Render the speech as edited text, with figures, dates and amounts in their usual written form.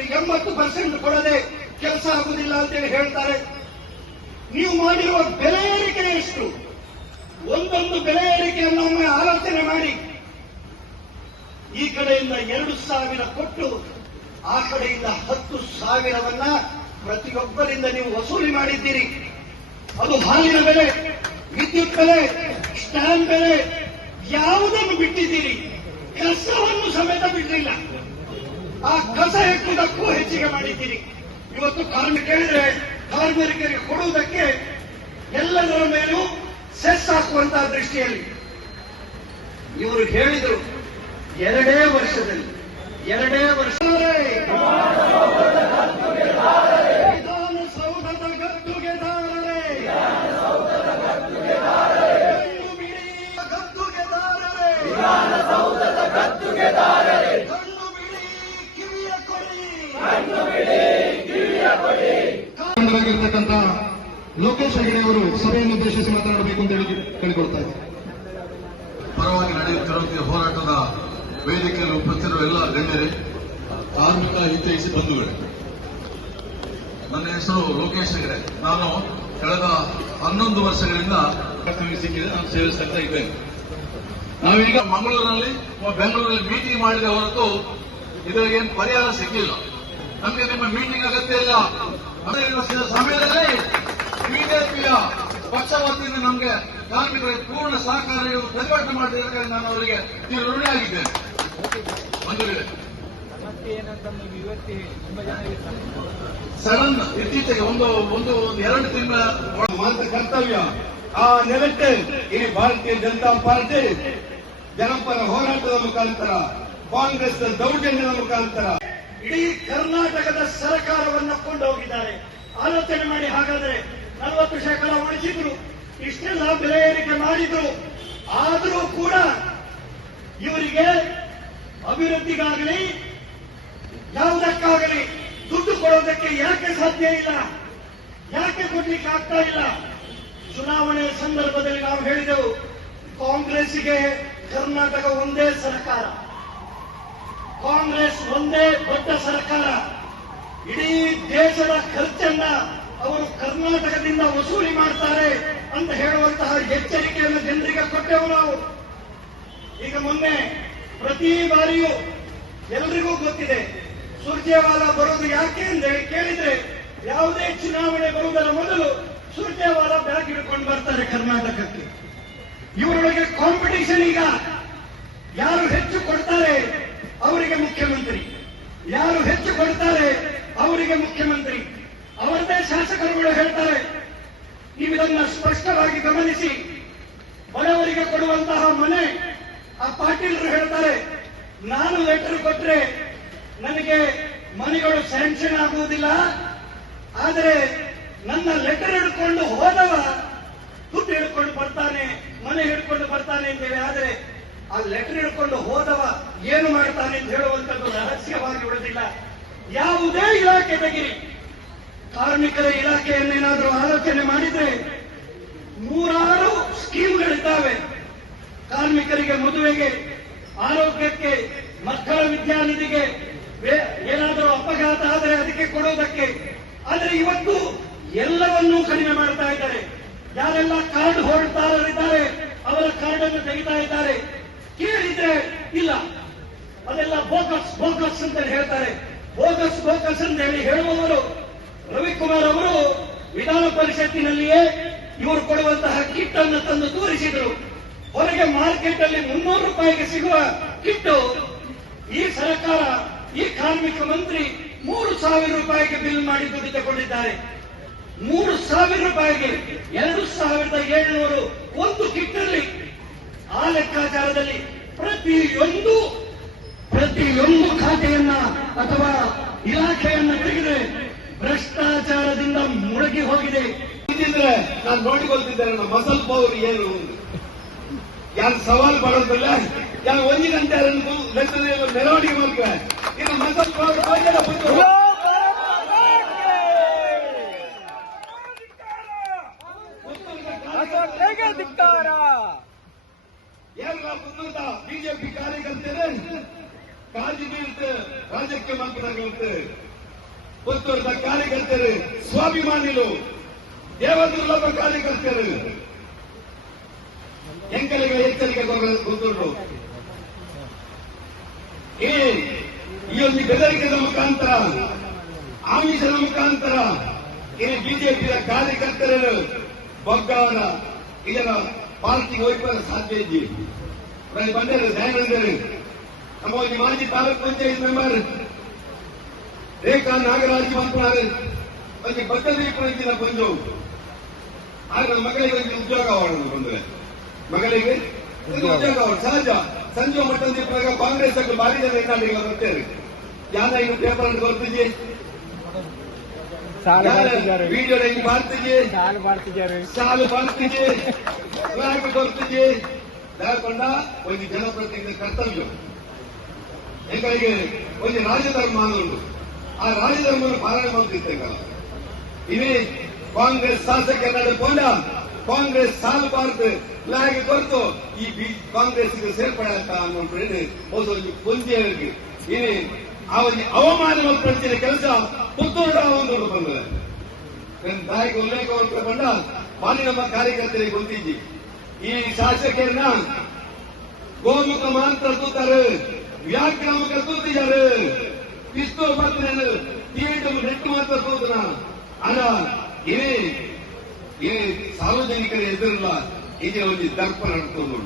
80% ಕೊಡದೆ ಕೆಲಸ ಆಗುದಿಲ್ಲ ಅಂತೇಳಿ ಹೇಳ್ತಾರೆ. ನೀವು ಮಾಡಿರುವ ಬೆಲೆ ಏರಿಕೆ ಎಷ್ಟು? ಒಂದೊಂದು ಬೆಲೆ ಏರಿಕೆಯನ್ನು ಒಮ್ಮೆ ಆಲೋಚನೆ ಮಾಡಿ. ಈ ಕಡೆಯಿಂದ 2,000 ಕೊಟ್ಟು ಆ ಕಡೆಯಿಂದ 10,000ವನ್ನ ಪ್ರತಿಯೊಬ್ಬರಿಂದ ನೀವು ವಸೂಲಿ ಮಾಡಿದ್ದೀರಿ. ಅದು ಹಾಲಿನ ಬೆಲೆ, ವಿದ್ಯುತ್ ಬೆಲೆ, ಸ್ಟ್ಯಾಂಪ್ ಬೆಲೆ ಯಾವುದನ್ನು ಬಿಟ್ಟಿದ್ದೀರಿ? ಕಸವನ್ನು ಸಮೇತ ಬಿಡಲಿಲ್ಲ. ಆ ಕಸ ಹೆಚ್ಚುವುದಕ್ಕೂ ಹೆಚ್ಚಿಗೆ ಮಾಡಿದ್ದೀರಿ. ಇವತ್ತು ಕಾರ್ಮಿಕರಿಗೆ ಕೊಡುವುದಕ್ಕೆ ಎಲ್ಲದರ ಮೇಲೂ ಸೆಸ್ ಹಾಕುವಂತಹ ದೃಷ್ಟಿಯಲ್ಲಿ ಇವರು ಹೇಳಿದರು, 2 ವರ್ಷದಲ್ಲಿ ವಿಧಾನಸೌಧದ ಗದ್ದುಗೆದಾರರೇ, ಕಣ್ಣು ಬಿಡಿ, ಕಿವಿಯ ಕೊಡಿ. ಾಗಿರ್ತಕ್ಕಂಥ ಲೋಕೇಶ್ ಹೆಗಡೆ ಅವರು ಸಭೆಯನ್ನು ಉದ್ದೇಶಿಸಿ ಮಾತನಾಡಬೇಕು ಅಂತ ಹೇಳಿ ಕೇಳಿಕೊಳ್ತಾ ಇದ್ದಾರೆ. ಪರವಾಗಿ ನಡೆಯುತ್ತಿರುವಂತಹ ಹೋರಾಟದ ವೇದಿಕೆಯಲ್ಲಿ ಉಪಸ್ಥಿತಿರುವ ಎಲ್ಲ ಗಣ್ಯರೇ, ಕಾರ್ಮಿಕ ಹಿತೈಷಿ ಬಂಧುಗಳೇ, ನನ್ನ ಹೆಸರು ಲೋಕೇಶ್ ಹೆಗಡೆ. ನಾನು ಕಳೆದ 11 ವರ್ಷಗಳಿಂದ ಸಿಕ್ಕಿದೆ, ನಾನು ಸೇವೆ ಸಲ್ಲಿಸ್ತಾ ಇದ್ದೇನೆ. ನಾವೀಗ ಮಂಗಳೂರಿನಲ್ಲಿ ಬೆಂಗಳೂರಲ್ಲಿ ಮೀಟಿಂಗ್ ಮಾಡಿದ ಹೊರತು ಇದರಿಗೇನು ಪರಿಹಾರ ಸಿಕ್ಕಿಲ್ಲ. ನಮಗೆ ನಿಮ್ಮ ಮೀಟಿಂಗ್ ಅಗತ್ಯ ಇಲ್ಲ. 15 ವರ್ಷದ ಸಮಯದಲ್ಲಿ ಬಿಜೆಪಿಯ ಪಕ್ಷ ವತಿಯಿಂದ ನಮಗೆ ಕಾರ್ಮಿಕರಿಗೆ ಪೂರ್ಣ ಸಹಕಾರ ಪ್ರತಿಭಟನೆ ಮಾಡಿದ ನಾನು ಅವರಿಗೆ ಋಣಿಯಾಗಿದ್ದೇನೆ. ಬಂಧುಗಳೇ, ಸಡನ್ ಇತ್ತೀಚೆಗೆ ಒಂದು 2 ತಿಂಗಳ ಮಾತ್ರ ಕರ್ತವ್ಯ ಆ ನೆಲೆಕ್ಕೆ ಈ ಭಾರತೀಯ ಜನತಾ ಪಾರ್ಟಿ ಜನಪರ ಹೋರಾಟದ ಮುಖಾಂತರ, ಕಾಂಗ್ರೆಸ್ ದೌರ್ಜನ್ಯದ ಮುಖಾಂತರ ಇಡೀ ಕರ್ನಾಟಕದ ಸರ್ಕಾರವನ್ನು ಕೊಂಡೋಗಿದ್ದಾರೆ. ಆಲೋಚನೆ ಮಾಡಿ. ಹಾಗಾದ್ರೆ 40% ಉಳಿಸಿದ್ರು, ಇಷ್ಟೆಲ್ಲ ಬೆಲೆ ಏರಿಕೆ ಮಾಡಿದ್ರು, ಆದರೂ ಕೂಡ ಇವರಿಗೆ ಅಭಿವೃದ್ಧಿಗಾಗಲಿ ಯಾವುದಕ್ಕಾಗಲಿ ದುಡ್ಡು ಕೊಡೋದಕ್ಕೆ ಯಾಕೆ ಸಾಧ್ಯ ಇಲ್ಲ? ಯಾಕೆ ಕೊಡ್ಲಿಕ್ಕೆ ಆಗ್ತಾ ಇಲ್ಲ? ಚುನಾವಣೆ ಸಂದರ್ಭದಲ್ಲಿ ನಾವು ಹೇಳಿದೆವು, ಕಾಂಗ್ರೆಸ್ಗೆ ಕರ್ನಾಟಕ ಒಂದೇ ಸರ್ಕಾರ, ಕಾಂಗ್ರೆಸ್ ಒಂದೇ ದೊಡ್ಡ ಸರ್ಕಾರ. ಇಡೀ ದೇಶದ ಖರ್ಚನ್ನ ಅವರು ಕರ್ನಾಟಕದಿಂದ ವಸೂಲಿ ಮಾಡ್ತಾರೆ ಅಂತ ಹೇಳುವಂತಹ ಎಚ್ಚರಿಕೆಯನ್ನು ಜನರಿಗೆ ಕೊಟ್ಟೆವು ನಾವು. ಈಗ ಮೊನ್ನೆ ಪ್ರತಿ ಬಾರಿಯೂ ಎಲ್ರಿಗೂ ಗೊತ್ತಿದೆ, ಸುರ್ಜೇವಾಲಾ ಬರೋದು ಯಾಕೆ ಅಂತೇಳಿ ಕೇಳಿದ್ರೆ, ಯಾವುದೇ ಚುನಾವಣೆ ಬರುವುದರ ಮೊದಲು ಸುರ್ಜೇವಾಲಾ ಬ್ಯಾಗ್ ಹಿಡ್ಕೊಂಡು ಬರ್ತಾರೆ ಕರ್ನಾಟಕಕ್ಕೆ. ಇವರೊಳಗೆ ಕಾಂಪಿಟಿಷನ್. ಈಗ ಯಾರು ಹೆಚ್ಚು ಕೊಡ್ತಾರೆ ಅವರಿಗೆ ಮುಖ್ಯಮಂತ್ರಿ, ಯಾರು ಹೆಚ್ಚು ಕೊಡ್ತಾರೆ ಅವರಿಗೆ ಮುಖ್ಯಮಂತ್ರಿ. ಅವರದೇ ಶಾಸಕರುಗಳು ಹೇಳ್ತಾರೆ, ನೀವು ಇದನ್ನ ಸ್ಪಷ್ಟವಾಗಿ ಗಮನಿಸಿ. ಬಡವರಿಗೆ ಕೊಡುವಂತಹ ಮನೆ, ಆ ಪಾಟೀಲರು ಹೇಳ್ತಾರೆ, ನಾನು ಲೆಟರ್ ಕೊಟ್ರೆ ನನಗೆ ಮನೆಗಳು ಸ್ಯಾಂಕ್ಷನ್ ಆಗುವುದಿಲ್ಲ, ಆದರೆ ನನ್ನ ಲೆಟರ್ ಹಿಡ್ಕೊಂಡು ಹೋದವ ದುಡ್ಡು ಹಿಡ್ಕೊಂಡು ಬರ್ತಾನೆ, ಮನೆ ಹಿಡ್ಕೊಂಡು ಬರ್ತಾನೆ ಅಂತೇಳಿ. ಆದರೆ ಆ ಲೆಟರ್ ಹಿಡ್ಕೊಂಡು ಹೋದವ ಏನು ಮಾಡ್ತಾನೆ ಅಂತ ಹೇಳುವಂಥದ್ದು ರಹಸ್ಯವಾಗಿ ಉಳಿದಿಲ್ಲ. ಯಾವುದೇ ಇಲಾಖೆ ತೆಗಿರಿ, ಕಾರ್ಮಿಕರ ಇಲಾಖೆಯನ್ನೇನಾದರೂ ಆಲೋಚನೆ ಮಾಡಿದ್ರೆ 100 ಸ್ಕೀಮ್ಗಳಿದ್ದಾವೆ. ಕಾರ್ಮಿಕರಿಗೆ ಮದುವೆಗೆ, ಆರೋಗ್ಯಕ್ಕೆ, ಮಕ್ಕಳ ವಿದ್ಯಾನಿಧಿಗೆ, ಏನಾದರೂ ಅಪಘಾತ ಆದರೆ ಅದಕ್ಕೆ ಕೊಡೋದಕ್ಕೆ. ಆದರೆ ಇವತ್ತು ಎಲ್ಲವನ್ನೂ ಕಡಿಮೆ ಮಾಡ್ತಾ ಇದ್ದಾರೆ. ಯಾರೆಲ್ಲ ಕಾರ್ಡ್ ಹೋಲ್ಡರ್ಗಳಿದ್ದಾರೆ ಅವರ ಕಾರ್ಡ್ ಅನ್ನು ತೆಗಿತಾ ಇದ್ದಾರೆ. ಕೇಳಿದ್ರೆ ಇಲ್ಲ, ಅದೆಲ್ಲ ಬೋಗಸ್ ಬೋಗಸ್ ಅಂತ ಹೇಳ್ತಾರೆ. ಬೋಗಸ್ ಬೋಗಸ್ ಅಂತ ಹೇಳುವವರು ರವಿಕುಮಾರ್ ಅವರು ವಿಧಾನ ಪರಿಷತ್ತಿನಲ್ಲಿಯೇ ಇವರು ಕೊಡುವಂತಹ ಕಿಟ್ ಅನ್ನು ತಂದು ತೋರಿಸಿದರು. ಹೊರಗೆ ಮಾರ್ಕೆಟ್ ಅಲ್ಲಿ 300 ರೂಪಾಯಿಗೆ ಸಿಗುವ ಕಿಟ್ಟು ಈ ಸರ್ಕಾರ, ಈ ಕಾರ್ಮಿಕ ಮಂತ್ರಿ 3,000 ರೂಪಾಯಿಗೆ ಬಿಲ್ ಮಾಡಿ ದುಡ್ಡು ತಗೊಂಡಿದ್ದಾರೆ. 3,000 ರೂಪಾಯಿಗೆ 2,700 ಒಂದು ಕಿಟ್ಟಲ್ಲಿ. ಆ ಲೆಕ್ಕಾಚಾರದಲ್ಲಿ ಪ್ರತಿಯೊಂದು ಖಾತೆಯನ್ನ ಅಥವಾ ಇಲಾಖೆಯನ್ನ ತೆಗೆದರೆ ಭ್ರಷ್ಟಾಚಾರದಿಂದ ಮುಳುಗಿ ಹೋಗಿದೆ. ಇದ್ದಿದ್ರೆ ನಾನು ನೋಡಿಕೊಳ್ತಿದ್ದೇನೆ ನಮ್ಮ ಮಸಲ್ ಪವರ್ ಏನು. ಯಾರು ಸವಾಲು ಮಾಡೋದಿಲ್ಲ, ಯಾರು ಒಂದಿನಂತೆ ಮೆರವಣಿಗೆ ಮಾಡ್ತಾರೆ. ಇನ್ನು ಮಸಲ್ ಪವರ್ ಬಿಜೆಪಿ ಕಾರ್ಯಕರ್ತರೇ ಕಾಳಜಿ ಬೀಳ್ತೆ ರಾಜ್ಯಕ್ಕೆ ಮಾತ್ರ ಪುತ್ತೂರದ ಕಾರ್ಯಕರ್ತರು ಸ್ವಾಭಿಮಾನಿಗಳು, ದೇವದುರ್ಲಭ ಕಾರ್ಯಕರ್ತರು ಎಂಕಲಿಗೆ ಎಚ್ಚರಿಕೆ ಕೊಟ್ಟರು. ಈ ಒಂದು ಬೆದರಿಕೆಯ ಮುಖಾಂತರ, ಆಮಿಷದ ಮುಖಾಂತರ ಬಿಜೆಪಿಯ ಕಾರ್ಯಕರ್ತರು ಬೊಗ್ಗಾವರ ಇದರ ಪಾರ್ಟಿಗೆ ಹೋಗ್ಬಾರ ಸಾಧ್ಯ ಇದ್ದೀವಿ ಬಂದರು ದಯಾನಂದರು. ನಮ್ಮ ಒಂದು ಮಾಜಿ ತಾಲೂಕ್ ಪಂಚಾಯತ್ ಮೆಂಬರ್ ರೇಖಾ ನಾಗರಾಜ್ ಮಾತನಾಡಿ ಒಂದು ಬದ್ಧದೀಪನ ಬಂದು ಆಗ ನಮ್ಮ ಮಗಳಿಗೆ ಒಂದು ಉದ್ಯೋಗ ಮಾಡೋದು ಬಂದ್ರೆ ಮಗಳಿಗೆ ಉದ್ಯೋಗ ಸಹಜ. ಸಂಜೆ ಮಟ್ಟದ ದೀಪದಾಗ ಕಾಂಗ್ರೆಸ್ ಭಾರಿ ಜನ ಎನ್ನಾಡಿಗಳು ಬರ್ತಾರೆ. ಯಾರ ಇನ್ನು ಪೇಪರ್ ಅಂತ ಬರ್ತಿದ್ವಿ, ವಿಡಿಯೋ ಹೆಂಗ್ ಮಾಡ್ತಿದ್ವಿ, ಸಾಲು ಮಾಡ್ತಿದ್ವಿ, ಫ್ಲಾಗ್ ಬರ್ತಿದ್ವಿ. ಯಾಕೊಂಡ ಒಂದು ಜನಪ್ರತಿನಿಧಿ ಕರ್ತವ್ಯ ಎಂಗಳಿಗೆ ಒಂದು ರಾಜಧರ್ಮ ಅನ್ನೋದು. ಆ ರಾಜಧರ್ಮವನ್ನು ಪಾಲನೆ ಮಾಡ್ತಿದ್ದಂಗಲ್ಲ. ಇದೇ ಕಾಂಗ್ರೆಸ್ ಶಾಸಕ ನಡೆಕೊಂಡ ಕಾಂಗ್ರೆಸ್ ಸಾಲಬಾರದು ಫ್ಲಾಗ್ ಕೊರತು ಈ ಕಾಂಗ್ರೆಸ್ಗೆ ಸೇರ್ಪಡತ್ತ ಅನ್ನೋದು ಒಂದು ಕೊಂದಿಯವರಿಗೆ ಇದೇ ಆ ಒಂದು ಅವಮಾನ ಪಡಿಸಿದ ಕೆಲಸ ಪುತ್ತೂರ ಒಂದು ಬಂದಿದೆ. ತಾಯಿಗೆ ಉಲ್ಲೇಖವನ್ನು ತಗೊಂಡ ಮಾನ್ಯ ನಮ್ಮ ಕಾರ್ಯಕರ್ತರಿಗೆ ಗೊತ್ತಿದ್ದಿ ಈ ಶಾಸಕರನ್ನ ಗೋಮುಖ ಮಾತ್ರ ತೂತಾರೆ, ವ್ಯಾಕ್ರಮಕ ತೂತಿದ್ದಾರೆ, ಕ್ರಿಸ್ತು ಮಾತ್ರ ತೀಟು ನೆಟ್ಟು ಮಾತ್ರ ತೂತನ ಅಲ್ಲ. ಇದೇ ಸಾರ್ವಜನಿಕರ ಎದುರಲ್ಲ ಇದೇ ಒಂದು ದರ್ಪ ನಡ್ಕೊಂಡು